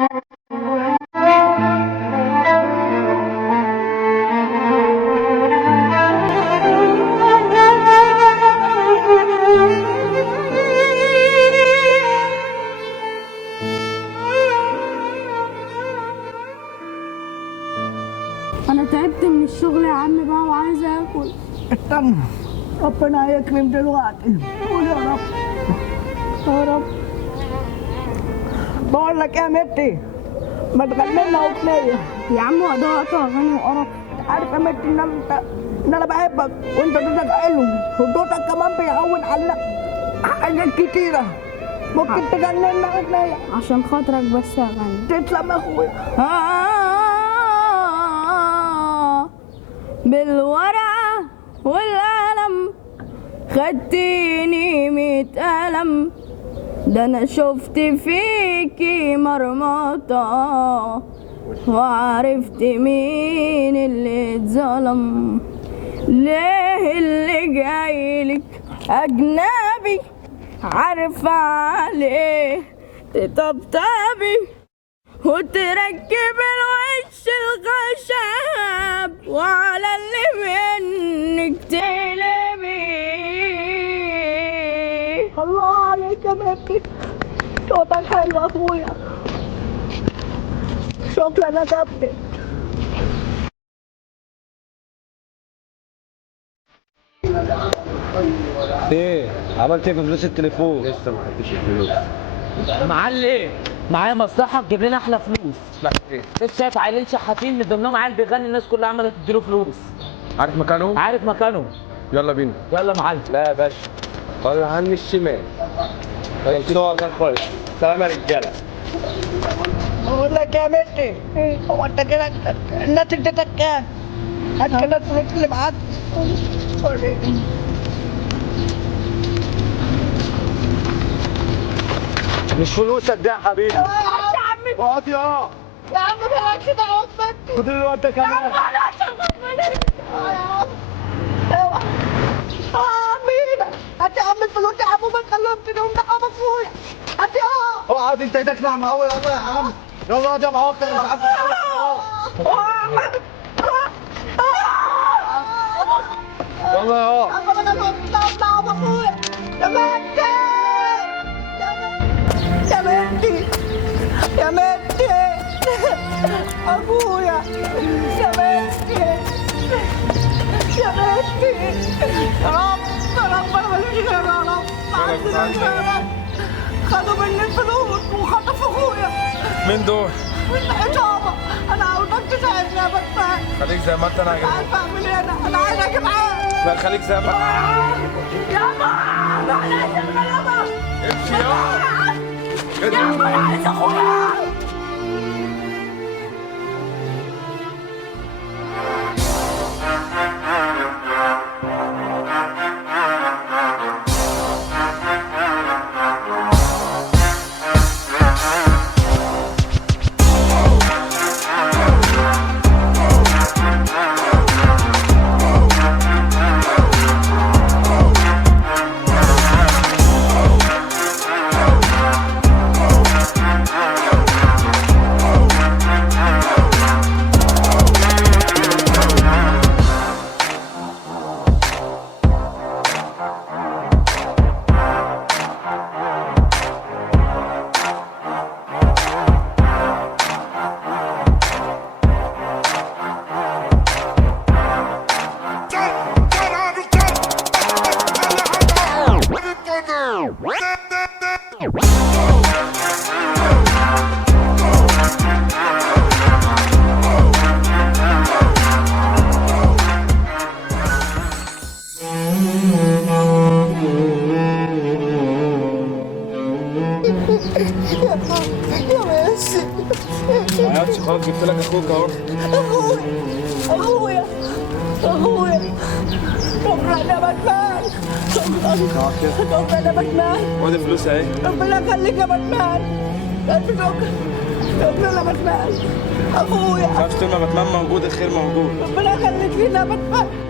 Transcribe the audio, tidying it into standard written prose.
انا تعبت من الشغل يا عم بقى وعايزه اكل. استنى، ربنا هيكرم دلوقتي. قول يا رب يا رب. بقول لك ايه يا متي، ما تغني لنا اغنيه. يا عم هو ده وقت اغاني وقرف؟ عارف يا متي ان انا بحبك وانت صوتك حلو وصوتك كمان بيعود على حاجات كتيره. ممكن تغني لنا اغنيه عشان خاطرك بس اغني. تسلم يا اخويا. بالورقة والقلم خدتيني 100 قلم، ده انا شفت فيكي مرمطة وعرفت مين اللي اتظلم. ليه اللي جايلك اجنبي عارفة عليه تطبطبي وتركب الوش الخشب وعلى اللي منك تقلبي. الله عليك يا متي، صوتك حلو يا اخويا. شكرا يا كابتن. ايه عملت ايه في فلوس التليفون؟ لسه ما خدتش الفلوس. معلم معايا مصلحه تجيب لنا احلى فلوس. لا ايه؟ لسه شايف عيلين شحاتين من ضمنهم عيل بيغني الناس كلها عماله تديله فلوس. عارف مكانهم؟ عارف مكانهم. يلا بينا. يلا يا معلم. لا يا باشا، طالع عني الشمال. طيب كده هو كان كويس. سلام يا رجاله. بقول لك يا متي، هو انت كده الناس اديتك كام؟ هات كده الفلوس اللي معاك. مش فلوسك دي يا حبيبي. يا عمي اقعد يا يا عم مالكش دعوه بمتي. خد الوقت كمان. هات يا عم الفلوس يا عم، ما اتكلمتني وانت عم اخويا. هات يا اقعد انت ايدك ناعمه قوي. يلا يا عم، يلا اقعد يا معاك. يلا يا انا كنت عم اخويا. يا متي يا متي يا متي اخويا. يا متي يا متي. يا رب يا رب انا ماليش غير يا رب. يا رب خدوا مني الفلوس وخطفوا اخويا. مين دول؟ من العصابه. انا عاوزك تساعدني يا بسمان. خليك زي ما انت. انا مش هجيبك. عارفه اعمل ايه. انا عايز اجيب عقل. لا خليك زي ما انت. يابا معلش يابا. امشي يلا. يابا انا عايز اخويا. يا ماشي. ما عيطش خلاص، جبت لك اخوك اهو. اخويا اخويا. شكرا يا باتمان. شكرا يا باتمان. خد الفلوس اهي. ربنا يخليك يا باتمان. ألف شكر. شكرا يا باتمان. اخويا خلاص طول ما بتمام موجود الخير موجود. ربنا يخليك لينا يا باتمان.